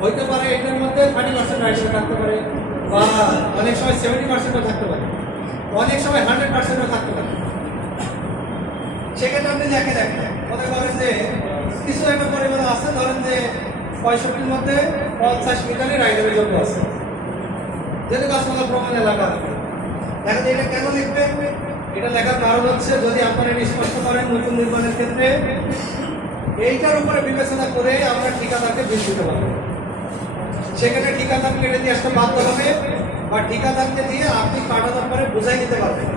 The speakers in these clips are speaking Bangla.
হইতে পারে এটার মধ্যে 30% রাইডার থাকতে পারে, বা অনেক সময় 70%ও থাকতে পারে, অনেক সময় 100%ও থাকতে পারে। সেক্ষেত্রে আপনি দেখেন মনে করেন যে কিছু একটা পরিমাণ আছে, ধরেন যে 65-র মধ্যে 50 মিটারের রাইডারের জন্য আছে, যেহেতু গাছপালা প্রমাণ এলাকা। এখন এটা কেন লিখবেন? এটা লেখার কারণ হচ্ছে, যদি আপনারা স্পষ্ট করেন নতুন নির্মাণের ক্ষেত্রে এইটার উপরে বিবেচনা করে আমরা ঠিকাদারকে বিল দিতে পারবো। সেখানে ঠিকাদার কেটে দিয়ে আসতে বাধ্য হবে, বা ঠিকাদারকে দিয়ে আপনি কাটানোর পরে বোঝাই দিতে পারবেন।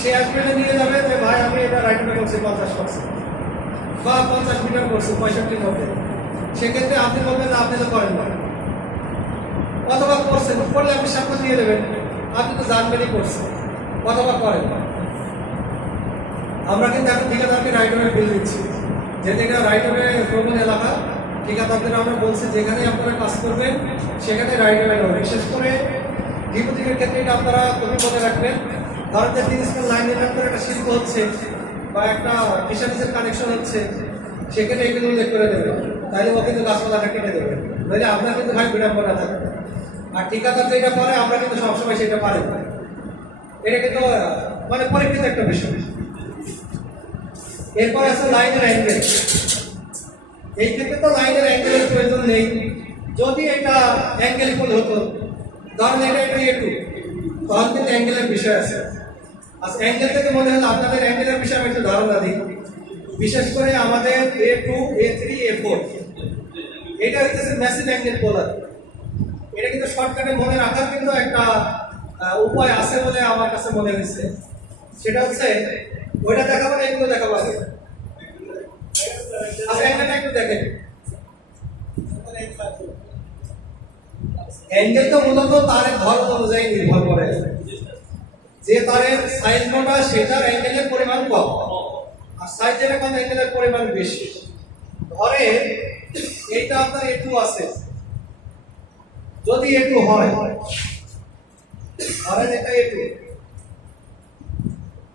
সে আসবে নিয়ে যাবে যে ভাই আমি এটা রাইডারে করছি 50% বা 50 মিটার করছি 65-র মধ্যে। সেক্ষেত্রে আপনি বলবেন যে আপনি তো করেন না, অথবা করছেন, করলে আপনি সাক্ষ্য দিয়ে দেবেন আপনি তো জানবেনই করছেন, অথবা করেন না। আমরা কিন্তু এখন ঠিকাদারকে রাইডারের বিল দিচ্ছি, যেহেতু এটা রাইডারের প্রবণ এলাকা। ঠিকাদারদের আমরা বলছি যেখানে আপনারা কাজ করবেন সেখানে রাইডারে নেবেন। বিশেষ করে ডিপোজিটের ক্ষেত্রে এটা আপনারা খুবই মনে রাখবেন। ধরেন যে 30 মিটার লাইন নির্মাণ করে একটা শিল্প হচ্ছে বা একটা ফিশারিজের কানেকশন হচ্ছে, সেখানে এগুলো উল্লেখ করে দেবেন, তাহলে ও কিন্তু গাছপালাটা কেটে দেবেন, নইলে আপনার কিন্তু ভাই বিড়ম্বনা থাকবে। আর ঠিকাদার যেটা করে আমরা কিন্তু সবসময় সেটা পারি না। এটা কিন্তু মানে পরীক্ষিত একটা বিষয়। এরপর আছে লাইনের অ্যাঙ্গেল। এই ক্ষেত্রে তো লাইনের অ্যাঙ্গেলের প্রয়োজন নেই। যদি এটা অ্যাঙ্গেল ফুল হতো, ধরেন এটা একটা A2, তখন কিন্তু অ্যাঙ্গেলের বিষয় আছে। আচ্ছা, অ্যাঙ্গেল থেকে মনে হলো আপনাদের অ্যাঙ্গেলের বিষয়ে আমি একটু ধারণা দিই। বিশেষ করে আমাদের A2, A3, A4 এটা হচ্ছে ম্যাসিভ অ্যাঙ্গেল বলার। এটা কিন্তু শর্টকাটে মনে রাখার কিন্তু একটা উপায় আছে বলে আমার কাছে মনে হয়েছে। সেটা হচ্ছে ওইটা দেখাবো না, এগুলো দেখাবো আগে। আচ্ছা, অ্যাঙ্গেলটা একটু দেখেন। অ্যাঙ্গেল তো মূলত তারের ধরন অনুযায়ী নির্ভর করে। যে তারের সাইজ মোটা সেটার অ্যাঙ্গেলের পরিমাণ কম, আর সাইজ যেটা কম অ্যাঙ্গেলের পরিমাণ বেশি। ধরে এইটা আপনার A2 আছে, যদি A2 হয়, ধরেন এটা A2,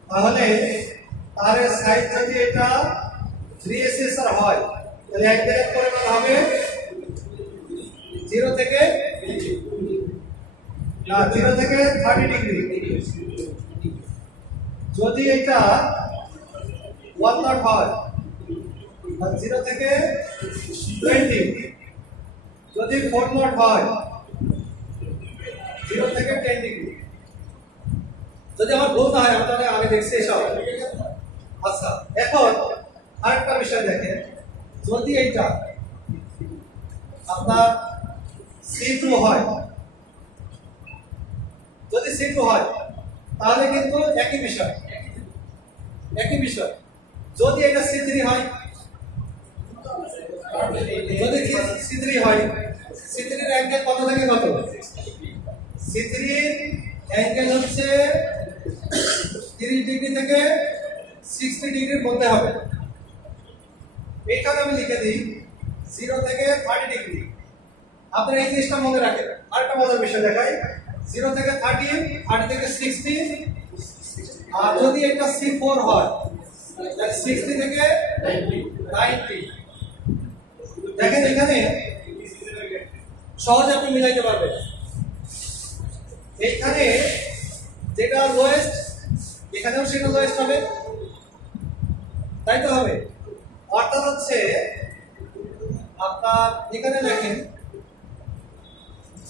তাহলে তারের সাইজ যদি এটা 3 SSR হয়, তাহলে অ্যাঙ্গেলের পরিমাণ হবে 0 থেকে 30 ডিগ্রি। যদি এটা 1 নট হয়, 0 থেকে 20। যদি 4 নট হয়, 0 থেকে 10 ডিগ্রি। যদি আমার ভুল না হয়, আমি তাহলে আগে দেখছি এসব। আচ্ছা, এখন আরেকটা বিষয় দেখেন। যদি এইটা আপনার C2 হয়, যদি C2 হয় তাহলে কিন্তু একই বিষয়। যদি এটা C3 হয়, যদি C3 হয়, C3 এর অ্যাঙ্গেল কত থেকে কত? C3 এর অ্যাঙ্গেল হচ্ছে 30 ডিগ্রি থেকে 60 ডিগ্রির মধ্যে হবে। এইখানে আমি লিখে দিই 0 থেকে 30 ডিগ্রি। আপনারা এই জিনিসটা মনে রাখেন। আরেকটা মজার বিষয় দেখাই, 0 থেকে 30, 30 থেকে 60। আর যদি এটা C4 হয়, তাহলে 60 থেকে 90। দেখেন এখানে সহজে আপনি মিলাইতে পারবেন। এইখানে যেটা লোয়েস্ট, এখানেও সেটা লোয়েস্ট হবে, তাই তো হবে। অর্থাৎ হচ্ছে আপনার এখানে দেখেন,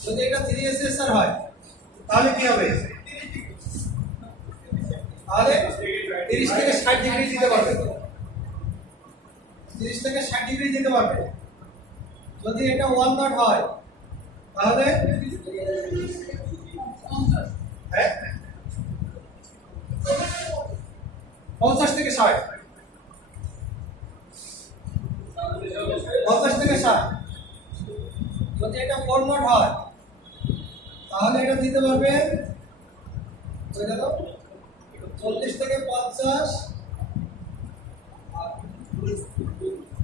যদি এটা 3 SSR হয় তাহলে কি হবে? তাহলে 30 থেকে 60 ডিগ্রি দিতে পারবে, 30 থেকে 60 ডিগ্রি দিতে পারবে। যদি এটা 1 নট হয় তাহলে হ্যাঁ 50 থেকে 60, 50 থেকে 60। যদি এটা 4 নট হয় তাহলে এটা দিতে পারবে 40 থেকে 50,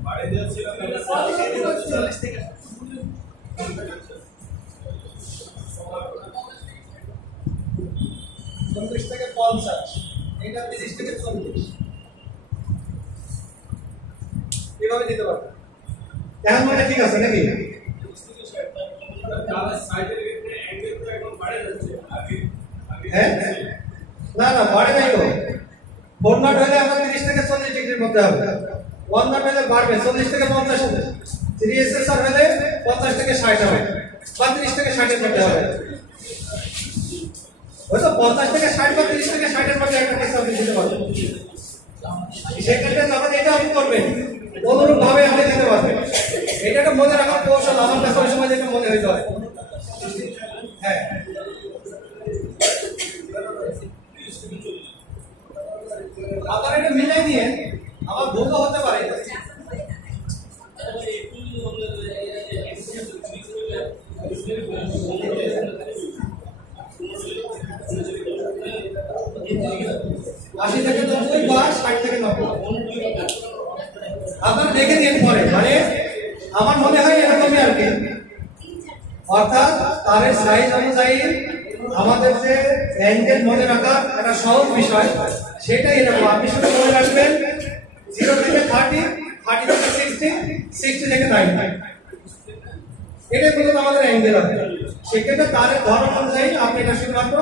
বাড়ি দিয়েছিল 40 থেকে 50, এটা 30 থেকে 40 এভাবে দিতে পারবে। এখন মানে ঠিক আছে নাকি? হ্যাঁ না না বাড়ে নাই তো। 4 নট হলে আমরা 30 থেকে 40 ডিগ্রির মধ্যে হবে। 1 নট হলে বাড়বে 40 থেকে 50 হবে। 3 SSR হলে 50 থেকে 60 হবে বা 30 থেকে 60 এর মধ্যে হবে। ওই তো 50 থেকে 60 বা 30 থেকে 60 এর মধ্যে একটা কেস আপনি দিতে পারবেন। সেক্ষেত্রে যখন এটা আপনি করবেন অনুরূপ ভাবে আপনি দিতে পারবেন। এটা একটা মনে রাখার কৌশল, আমার কাছে ওই সময় যেটা মনে হইতে হয়। হ্যাঁ আপনারা এটা মিলাই নিয়ে আমার ভুলও হতে পারে। আশি থেকে 90 বা 60 থেকে 90 আপনারা দেখে নিন পরে, মানে আমার মনে হয় এরকমই আর কি। অর্থাৎ তারের সাইজ অনুযায়ী আমাদের যে অ্যাঙ্গেল মনে রাখা একটা সহজ বিষয়, সেটাই এরকম। আপনি শুধু মনে রাখবেন 0 থেকে 30, 30 থেকে 60, 60 থেকে 90, এটাই মূলত আমাদের অ্যাঙ্গেল আছে। সেক্ষেত্রে তারের ধরন অনুযায়ী আপনি এটা শুধুমাত্র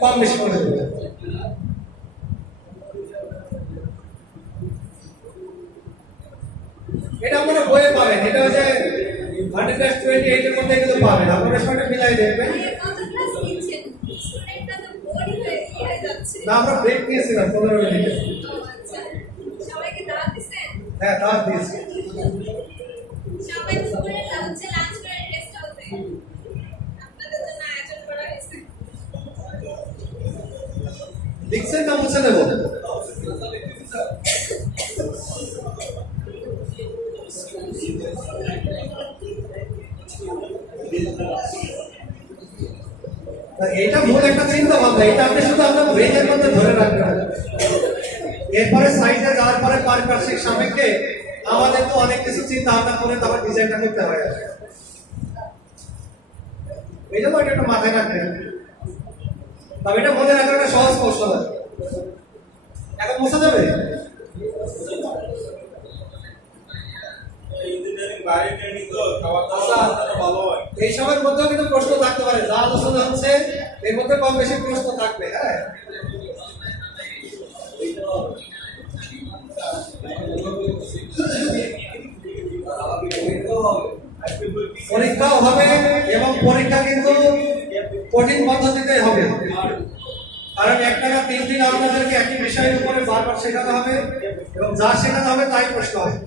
কম বেশি করে দেবেন। এটা আপনারা বইয়ে পাবেন, এটা হচ্ছে 128 এর মধ্যে কিন্তু পাবেন। আপনারা সবটা মিলাই দেখবেন। না আমরা ব্রেক নিয়েছিলাম 15 মিনিট। সবাইকে দাওয়াত দিবেন? হ্যাঁ দাওয়াত দিয়েছি। সবাই দুপুরে লাঞ্চ করে রেস্ট হাউসে আপনাদের জন্য আয়োজন করা হয়েছে। লিখছেন না মুছে দেবো? এটা মূল একটা চিন্তা ভাবনা, এটা আপনি শুধু আপনার ব্রেনের মধ্যে ধরে রাখবেন। এরপরে সাইডে যাওয়ার পরে পারিপার্শ্বিক সাপেক্ষে আমাদের তো অনেক কিছু চিন্তা ভাবনা করে তারপর ডিজাইনটা করতে হয়। এই জন্য এটা একটু মাথায় রাখবেন। তবে এটা মনে রাখার একটা সহজ কৌশল আছে। এখন মোছা যাবে? এই সময়ের মধ্যেও কিন্তু প্রশ্ন থাকতে পারে, যা আলোচনা হচ্ছে এর মধ্যে কম বেশি প্রশ্ন থাকবে। হ্যাঁ পরীক্ষাও হবে এবং পরীক্ষা কিন্তু কঠিন পদ্ধতিতে হবে, কারণ একটা না 3 দিন আপনাদেরকে একই বিষয়ের উপরে বারবার শেখাতে হবে এবং যা শেখাতে হবে তাই প্রশ্ন হবে।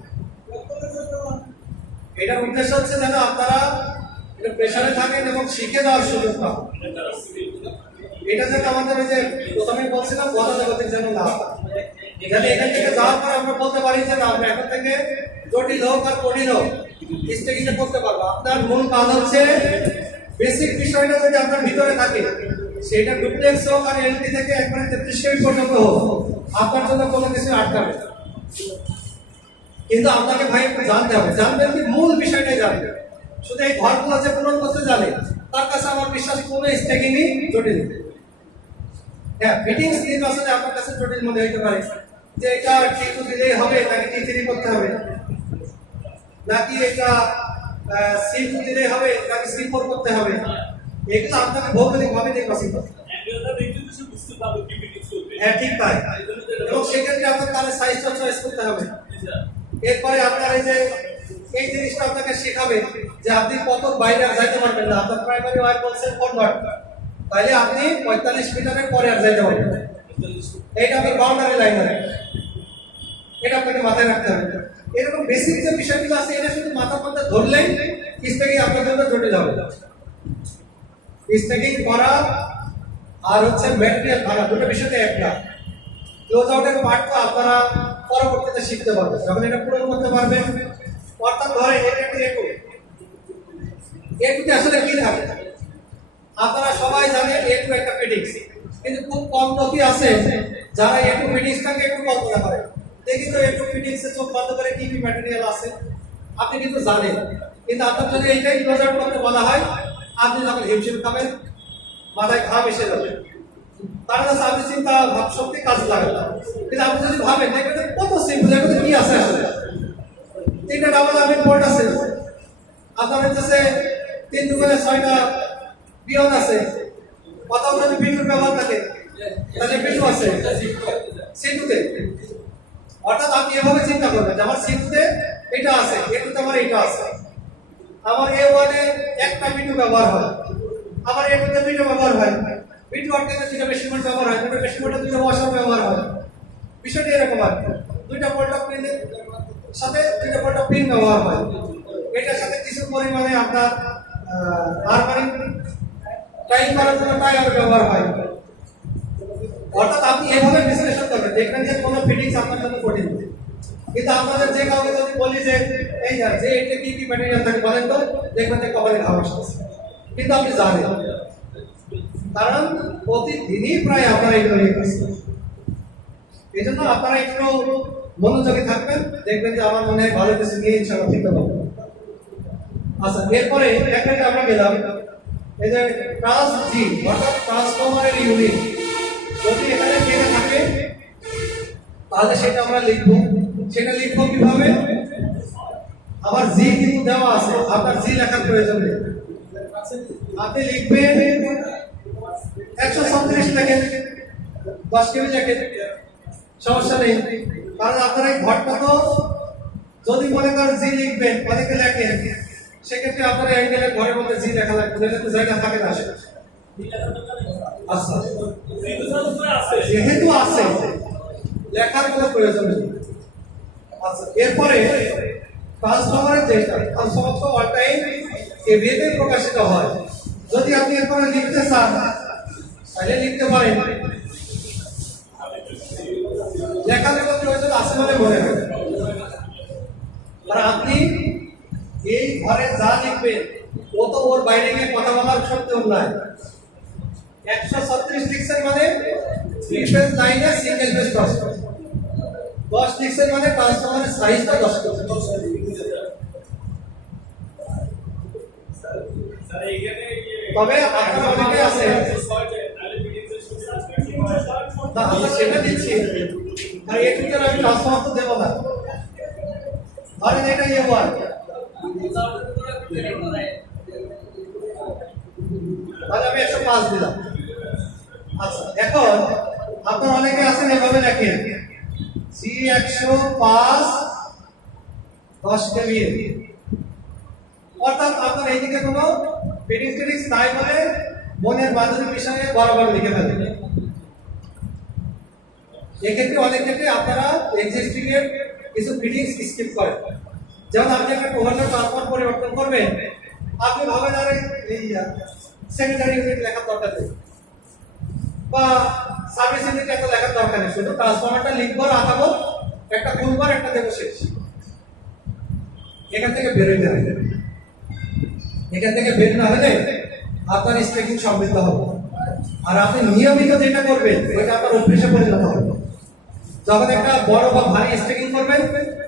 এটার উদ্দেশ্য হচ্ছে যেন আপনারা প্রেশারে থাকেন এবং শিখে যাওয়ার সুযোগ পান। এটা যেন আমাদের ওই যে প্রথমে বলছিলাম গতানুগতিক যেন না হয়, যাতে এখান থেকে যাওয়ার পর আমরা বলতে পারি যে না আমরা এখন থেকে জটিল হোক আর কঠিন হোক স্টেজে করতে পারবো। আপনার মূল কাজ হচ্ছে বেসিক বিষয়টা যদি আপনার ভিতরে থাকে, সেটা ডুপ্লেক্স হোক আর এলটি থেকে একবারে 33 কেবি পর্যন্ত হোক, আপনার জন্য কোনো কিছু আটকাবে না। কিন্তু আপনাকে ভাই একটু জানতে হবে, জানবেন কি মূল বিষয়টাই জানবেন। শুধু এই ঘরগুলো যে পূরণ করতে জানে তার কাছে আমার বিশ্বাস কোনো স্টেকিংই জটিল। হ্যাঁ ফিটিংস নির্বাচনে আপনার কাছে জটিল মনে হতে পারে যে এটা T2 দিলেই হবে নাকি T3 করতে হবে, নাকি এটা C2 দিলেই হবে নাকি C4 করতে হবে। এগুলো আপনাকে ভৌগোলিকভাবে নির্বাচন করতে হবে। হ্যাঁ ঠিক তাই। এবং সেক্ষেত্রে আপনার তাহলে সাইজটা চয়েস করতে হবে। এরপরে আপনার এই জিনিসটা আপনাকে শেখাবে যে আপনি কত বাইরে আর যাইতে পারবেন না। আপনার প্রাইমারি ওয়ার বলছেন 4 নট, তাহলে আপনি 45 মিটারের পরে আর যাইতে পারবেন না। এইটা আপনার বাউন্ডারি লাইন হবে, এটা আপনাকে মাথায় রাখতে হবে। এরকম বেসিক যে বিষয়গুলো আছে এটা শুধু মাথার মধ্যে ধরলেই স্টেকিং আপনার জন্য জটিল হবে। স্টেকিং করা আর হচ্ছে ম্যাটেরিয়াল ভাঙা দুটো বিষয়তে এক না। ক্লোজ আউটের পার্টটা আপনারা পরবর্তীতে শিখতে পারবেন যখন এটা পূরণ করতে পারবেন। অর্থাৎ ধরে এটা একটা এটুতে আসলে কি থাকে আপনারা সবাই জানেন, এটু একটা ফিটিংস, কিন্তু খুব কম লোকই আছে যারা এটু ফিটিংসটাকে একটু কল্পনা করে। দেখি তো এটু ফিটিংসে চোখ বন্ধ করে কি কি ম্যাটেরিয়াল আছে আপনি কিন্তু জানেন, কিন্তু আপনার যদি এইটাই ক্লোজ আউট করতে বলা হয় আপনি যখন হিমশিম খাবেন, মাথায় ঘাম এসে যাবে, কারণ আপনি চিন্তা ভাব শক্তি কাজ লাগে না। কিন্তু আপনি যদি ভাবেন দেখবেন কত সিম্পল, এর মধ্যে কি আছে আসলে 3টা ডাবল আর্মিং বোল্ট আছে, আপনার হচ্ছে 3 দুগুণে 6টা পিয়ন আছে, কোথাও যদি বিটুর ব্যবহার থাকে তাহলে বিটু আছে সিটুতে। অর্থাৎ আপনি এভাবে চিন্তা করবেন যে আমার সিটুতে এটা আছে, এটুতে আমার এটা আছে, আমার এ ওয়ানে একটা বিটু ব্যবহার হয়, আমার এটুতে দুইটা ব্যবহার হয়, বিটু আটকাতে দুইটা মেশিনমেন্ট ব্যবহার হয়, দুটো মেশিনমেন্টে দুইটা ওয়াশার ব্যবহার হয়। বিষয়টা এরকম আর কি। দুইটা পোল্ট অফ পিনের সাথে দুইটা পোল্ট অফ পিন ব্যবহার হয়, এটার সাথে কিছু পরিমাণে আপনার হারমোনিক টাইম করার জন্য টাইম ব্যবহার হয়। অর্থাৎ আপনি এভাবে বিশ্লেষণ করবেন, দেখবেন যে কোনো ফিটিংস আপনার জন্য কঠিন। কিন্তু আপনাদের যে কাউকে যদি বলি যে এই যে এটা কি কি ম্যাটেরিয়াল থাকে বলেন তো, দেখবেন যে কপালে ঘাম আসছে, কিন্তু আপনি জানেন, কারণ প্রতিদিনই প্রায় আপনারা এগুলো নিয়ে করছেন। এই জন্য আপনারা একটু মনোযোগী থাকবেন, দেখবেন যে আমার মনে হয় ভালো কিছু নিয়ে ইনশাআল্লাহ ঠিক হবে। আচ্ছা, এরপরে একটা আমরা গেলাম এই যে ট্রান্স জি অর্থাৎ ট্রান্সফরমারের ইউনিট যদি এখানে লেখা থাকে তাহলে সেটা আমরা লিখবো। সেটা লিখবো কিভাবে? আমার জি কিন্তু দেওয়া আছে, আপনার জি লেখার প্রয়োজন নেই। আপনি লিখবেন 136 লেখেন, 10 কেবি লেখেন, সমস্যা নেই। কারণ আপনার এই ঘরটা তো যদি মনে করেন জি লিখবেন অনেকে লেখেন, সেক্ষেত্রে আপনার অ্যাঙ্গেলের ঘরের মধ্যে জি লেখা লাগবে, যেহেতু জায়গা থাকে না। আচ্ছা, যেহেতু আছে লেখার কোনো প্রয়োজন নেই। আচ্ছা, এরপরে ট্রান্সফরমারের যেটা ট্রান্সফরমার তো অল টাইম কেভিএতে প্রকাশিত হয়। যদি আপনি এরপরে লিখতে চান তাহলে লিখতে পারেন, লেখার কোনো প্রয়োজন আছে বলে মনে হয়। আর আপনি এই ঘরে যা লিখবেন ও তো ওর বাইরে গিয়ে কথা বলার শব্দ নাই। 136 লিখছেন মানে 3 পেজ লাইনে সিঙ্গেল পেজ 10 লিখছেন মানে ট্রান্সফরমারের সাইজটা 10 তবে আপনার অনেকে আছে না, আমরা সেটা দিচ্ছি আর এটুকু আমি ট্রান্সফরমার তো দেবো না। ধরেন এটা ইয়ে ওয়ান, তাহলে আমি 105 দিলাম। আচ্ছা, এখন আপনার অনেকে আছেন এভাবে লেখেন জি 105 10 কেভিএ, অর্থাৎ আপনার এইদিকে কোনো ফিটিংস নাই বলে মনের বাঁধনের বিষয়ে বরাবর লিখে ফেলেন। এক্ষেত্রে অনেক ক্ষেত্রে আপনারা এক্সিস্টিং এর কিছু ফিটিংস স্কিপ করেন। যেমন আপনি একটা ওভারলোড ট্রান্সফার পরিবর্তন করবেন, আপনি ভাবেন আরে এই সেকেন্ডারি ইউনিট লেখার দরকার নেই বা সার্ভিস ইউনিট এত লেখার দরকার নেই, শুধু ট্রান্সফরমারটা লিখবো আঁকাবো, একটা খুলবার একটা দেবো, শেষ। এখান থেকে বেরোতে হবে, এখান থেকে বের না হলে আপনার স্ট্রেকিং সমৃদ্ধ হবে। আর আপনি নিয়মিত যেটা করবেন ওইটা আপনার অভ্যেসে পরিণত হবে। যখন একটা বড় বা ভারী স্ট্রেকিং করবেন,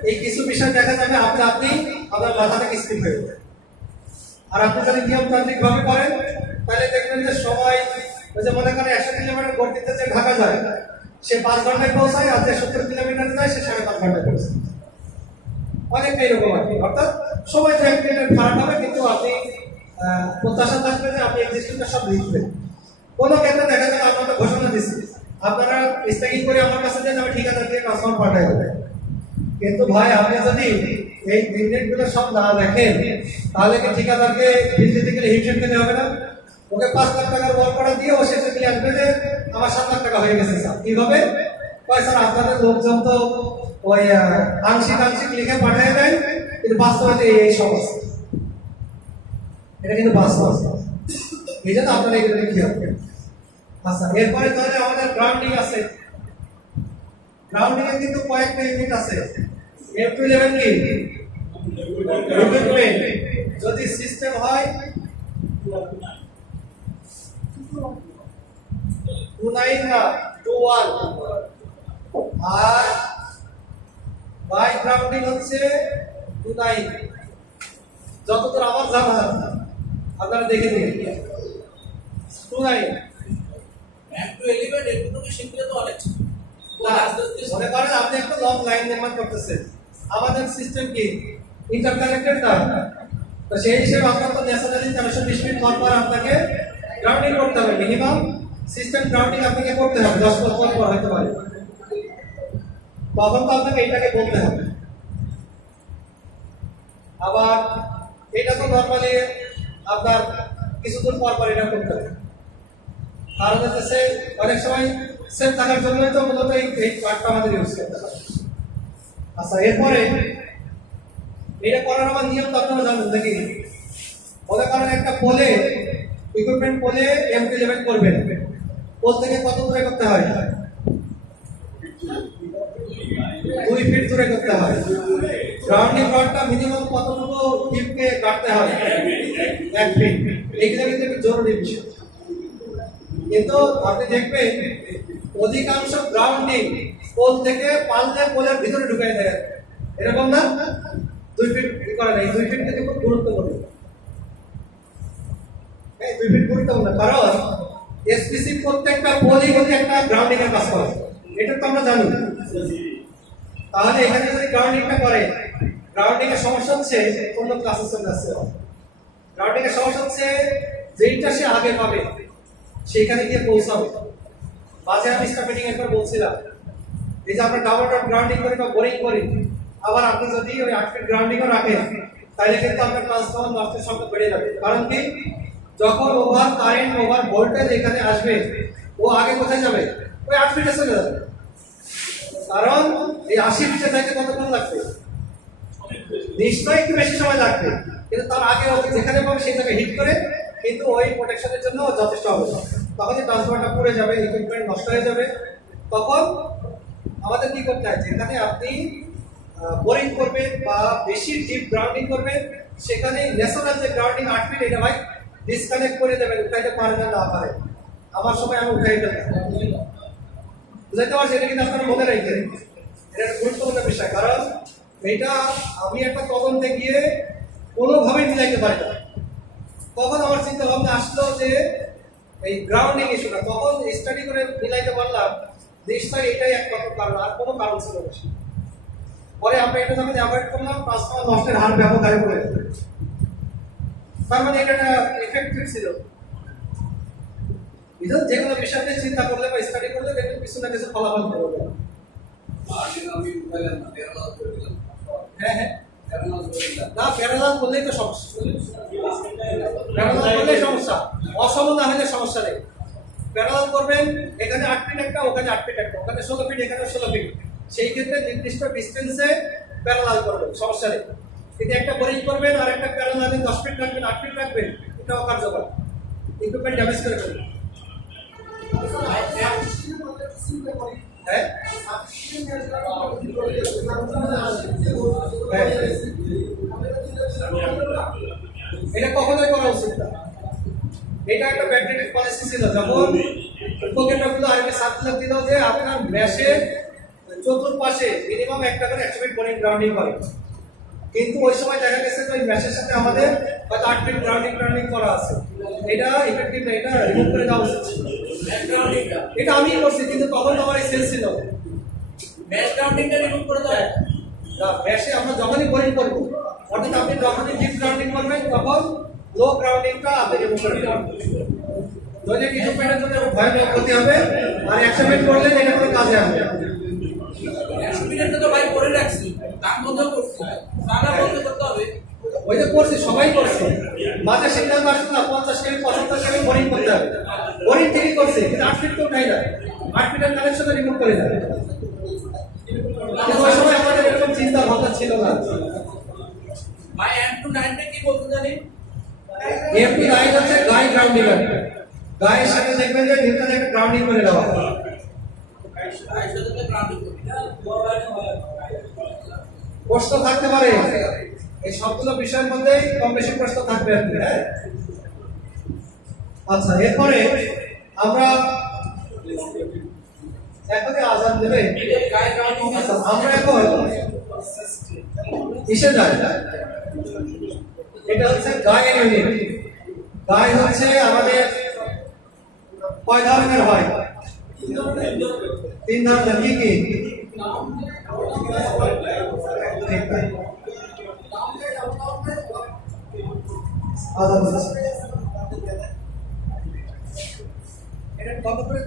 এই কিছু বিষয় দেখা যাবে আপনি আপনার মাথা থেকে স্কিপ হয়ে যাবে। আর আপনি যদি নিয়মতান্ত্রিক ভাবে করেন তাহলে দেখবেন যে সময় ওই যে মনে করেন 100 কিলোমিটার গতিতে যে ঢাকা যায় সে 5 ঘন্টায় পৌঁছায়, আর যে 70 কিলোমিটার যায় সে 5.5 ঘন্টায় পৌঁছায়। অনেকটা এরকম আর কি। অর্থাৎ সময় তো 1 মিনিটের ফারাক হবে, কিন্তু আপনি প্রত্যাশা থাকবে যে আপনি এক্সিস্টিংটা সব লিখবেন। কোনো ক্ষেত্রে দেখা যাবে আপনারা ঘোষণা দিচ্ছি আপনারা স্ট্যাকিং করে আমার কাছে দেন, আমি ঠিকাদার দিয়ে ট্রান্সফার পাঠাই দেবো। কিন্তু ভাই আপনি যদি এই ইউনিটগুলো সব না দেখেন তাহলে কি ঠিকাদারকে বিল দিতে গেলে হিমশিম খেতে হবে না? ওকে 5 লাখ টাকার ওয়ার্ক অর্ডার দিয়ে ও শেষে নিয়ে আসবে যে আমার 7 লাখ টাকা হয়ে গেছে স্যার। কিভাবে? স্যার আপনাদের লোকজন তো ওই আংশিক লিখে পাঠিয়ে দেয়, কিন্তু বাস্তবে এই সমস্যা, এটা কিন্তু বাস্তব। এই জন্য আপনারা এগুলো লিখতে হবে। আচ্ছা, এরপরে তাহলে আমাদের গ্রাউন্ডিং আছে। গ্রাউন্ডিং এ কিন্তু কয়েকটা ইউনিট আছে। F11 কি ইকুইপমেন্ট, যদি সিস্টেম হয় 29 না 21, আর বাই গ্রাউন্ডিং হচ্ছে 29। যতদূর আমার জানা আপনারা দেখে নিন 29 F11 এগুলোকে শিখলে তো অনেক মনে করেন আপনি একটা লং লাইন নির্মাণ করতেছেন, আমাদের সিস্টেম কি ইন্টারকানেক্টেড না, তো সেই হিসেবে আপনার তো ন্যাচারালি 420 মিনিট পর পর আপনাকে গ্রাউন্ডিং করতে হবে, মিনিমাম সিস্টেম গ্রাউন্ডিং আপনাকে করতে হবে 10 মিনিট পর পর হতে পারে, তখন তো আপনাকে এইটাকে বলতে হবে। আবার এটা তো নর্মালি আপনার কিছুদিন পর পর এটা করতে হবে, কারণ হচ্ছে অনেক সময় সেফ থাকার জন্যই তো মূলত এই পার্টটা আমাদের ইউজ করতে হয়। আচ্ছা, এরপরে এটা করার আমার নিয়ম তো আপনারা জানেন নাকি? মনে করেন একটা পোলে ইকুইপমেন্ট পোলে এমটি লেভেল করবেন, পোল থেকে কত দূরে করতে হয়? 2 ফিট দূরে করতে হয়। গ্রাউন্ডিং রডটা মিনিমাম কতটুকু ডিপকে কাটতে হয়? 1 ফিট। এইটা কিন্তু একটু জরুরি বিষয়। কিন্তু আপনি দেখবেন অধিকাংশ গ্রাউন্ডিং পোল থেকে পারলে পোলের ভিতরে ঢুকাই দেয়, এরকম না? 2 ফিট করে না, 2 ফিট কিন্তু খুব গুরুত্বপূর্ণ। 2 ফিট গুরুত্বপূর্ণ কারণ এসপিসি প্রত্যেকটা পোলই হচ্ছে একটা গ্রাউন্ডিং এর কাজ করে, এটা তো আমরা জানি। তাহলে এখানে যদি গ্রাউন্ডিংটা করে, গ্রাউন্ডিং এর সমস্যা হচ্ছে অন্য ক্লাসে চলে আসছে। গ্রাউন্ডিং এর সমস্যা হচ্ছে যেইটা সে আগে পাবে সেখানে গিয়ে পৌঁছাবে। মাঝে আমি স্টাফেটিং একবার বলছিলাম, এই যে আমরা ডাবল ডট গ্রাউন্ডিং করি বা বোরিং করি, আবার আপনি যদি ওই 8 ফিট গ্রাউন্ডিংও রাখেন তাহলে কিন্তু আপনার ট্রান্সফরমার নষ্টের সংখ্যা বেড়ে যাবে। কারণ কি, যখন ওভার কারেন্ট ওভার ভোল্টেজ এখানে আসবে ও আগে কোথায় যাবে? ওই 8 ফিটে চলে যাবে। কারণ এই 80 ফিটে যাইতে কতক্ষণ লাগবে? নিশ্চয়ই একটু বেশি সময় লাগবে, কিন্তু তার আগে ওকে যেখানে পাবে সেই জায়গায় হিট করে কিন্তু ওই প্রোটেকশনের জন্য যথেষ্ট হবে। তখন ট্রান্সফরমারটা পুড়ে যাবে, ইকুইপমেন্ট নষ্ট হয়ে যাবে। তখন আমাদের কি করতে হয়? যেখানে আপনি বোরিং করবেন বা বেশি ডিপ গ্রাউন্ডিং করবেন সেখানে ন্যাচারাল যে গ্রাউন্ডিং 8 ফিট এটা ভাই ডিসকানেক্ট করে দেবেন, উঠাইতে পারে না পারে। আমার সময় আমি উঠাই ফেলতাম, বুঝাইতে পারছি? এটা কিন্তু আপনারা মনে রাখবেন, এটা একটা গুরুত্বপূর্ণ বিষয়। কারণ এটা আমি একটা তদন্তে গিয়ে কোনোভাবেই মিলাইতে পারি না। তখন আমার চিন্তা ভাবনা আসলো যে এই গ্রাউন্ডিং ইস্যুটা তখন স্টাডি করে মিলাইতে পারলাম, নিশ্চয়ই এটাই একমাত্র কারণ, আর কোনো কারণ ছিল না। পরে আমরা এটা যখন অ্যাভয়েড করলাম, ট্রান্সফরমার নষ্টের হার ব্যাপক হারে পড়ে গেল। তার মানে এটা একটা এফেক্টিভ ছিল। এটা যে কোনো বিষয় নিয়ে চিন্তা করলে বা স্টাডি করলে দেখবেন কিছু না কিছু ফলাফল পাওয়া যাবে। হ্যাঁ হ্যাঁ, না প্যারালাল করলেই তো সমস্যা, প্যারালাল করলেই সমস্যা, অসম না হলে সমস্যা নেই। প্যারালাল করবেন, এখানে 8 ফিট একটা, ওখানে 8 ফিট একটা, ওখানে 16 ফিট, এখানে 16 ফিট, সেই ক্ষেত্রে নির্দিষ্ট ডিস্টেন্সে প্যারালাল করবেন, সমস্যা নেই। কিন্তু একটা বোরিং করবেন আর একটা প্যারালালে 10 ফিট রাখবেন, 8 ফিট রাখবেন, এটা অকার্যকর, ইকুইপমেন্ট ড্যামেজ করে ফেলবে। হ্যাঁ এটা কখনোই করা উচিত না। এটা একটা ব্যাকডেটেড পলিসি ছিল, যখন উপকেন্দ্রগুলো আরবি সার্কুলার দিল যে আপনার ম্যাশের চতুর্পাশে মিনিমাম একটা করে 100 ফিট বোরিং গ্রাউন্ডিং করে। কিন্তু ওই সময় দেখা গেছে যে ওই ম্যাশের সাথে আমাদের হয়তো 8 ফিট গ্রাউন্ডিং করা আছে, এটা ইফেক্টিভ না, এটা রিমুভ করে দেওয়া উচিত ছিল। এটা আমি করছি, কিন্তু তখন আমার এই সেন্স ছিল ম্যাশ গ্রাউন্ডিংটা রিমুভ করে দাও। ম্যাশে আমরা যখনই বোরিং করবো, অর্থাৎ আপনি যখনই ডিপ গ্রাউন্ডিং করবেন তখন লো গ্রাউন্ডিংটা আপনি রিমুভ করে দেবেন। যদি ইকুইপমেন্টের জন্য ভয়াবহ ক্ষতি হবে, আর 100 ফিট করলে এটা কোনো কাজে আসবে না। 100 ফিটের তো ভাই করে রাখছি, তার মধ্যেও করছি, সারা বন্ধ করতে হবে। ওই যে করছি, সবাই করছে, মাঝে সিগন্যাল মারছে না 50 কেবি 75 কেবি বোরিং করতে হবে, বোরিং ঠিকই করছে, কিন্তু 8 ফিট তো উঠাই না, 8 ফিটের কানেকশন রিমুভ করে দেবে। ওই সময় আমাদের এরকম চিন্তা ভাবনা ছিল না। ভাই M29 টা কি বলতে জানি? M29 হচ্ছে গাই গ্রাউন্ডিং, গায়ের সাথে দেখবেন যে নিউটন একটা গ্রাউন্ডিং করে দেওয়া হয়। প্রশ্ন থাকতে পারে, এই সবগুলো বিষয়ের মধ্যেই কম বেশি প্রশ্ন থাকবে আর কি। হ্যাঁ, আচ্ছা, এরপরে আমরা এখনই আজান দেবে। আচ্ছা, আমরা এখন কিসে যাই? এটা হচ্ছে গায়ের ইউনিট। গায়ে হচ্ছে আমাদের কয় ধরনের হয়? 3 ধরনের। কি কি? ঠিক আছে, আদান হচ্ছে এটা কত করে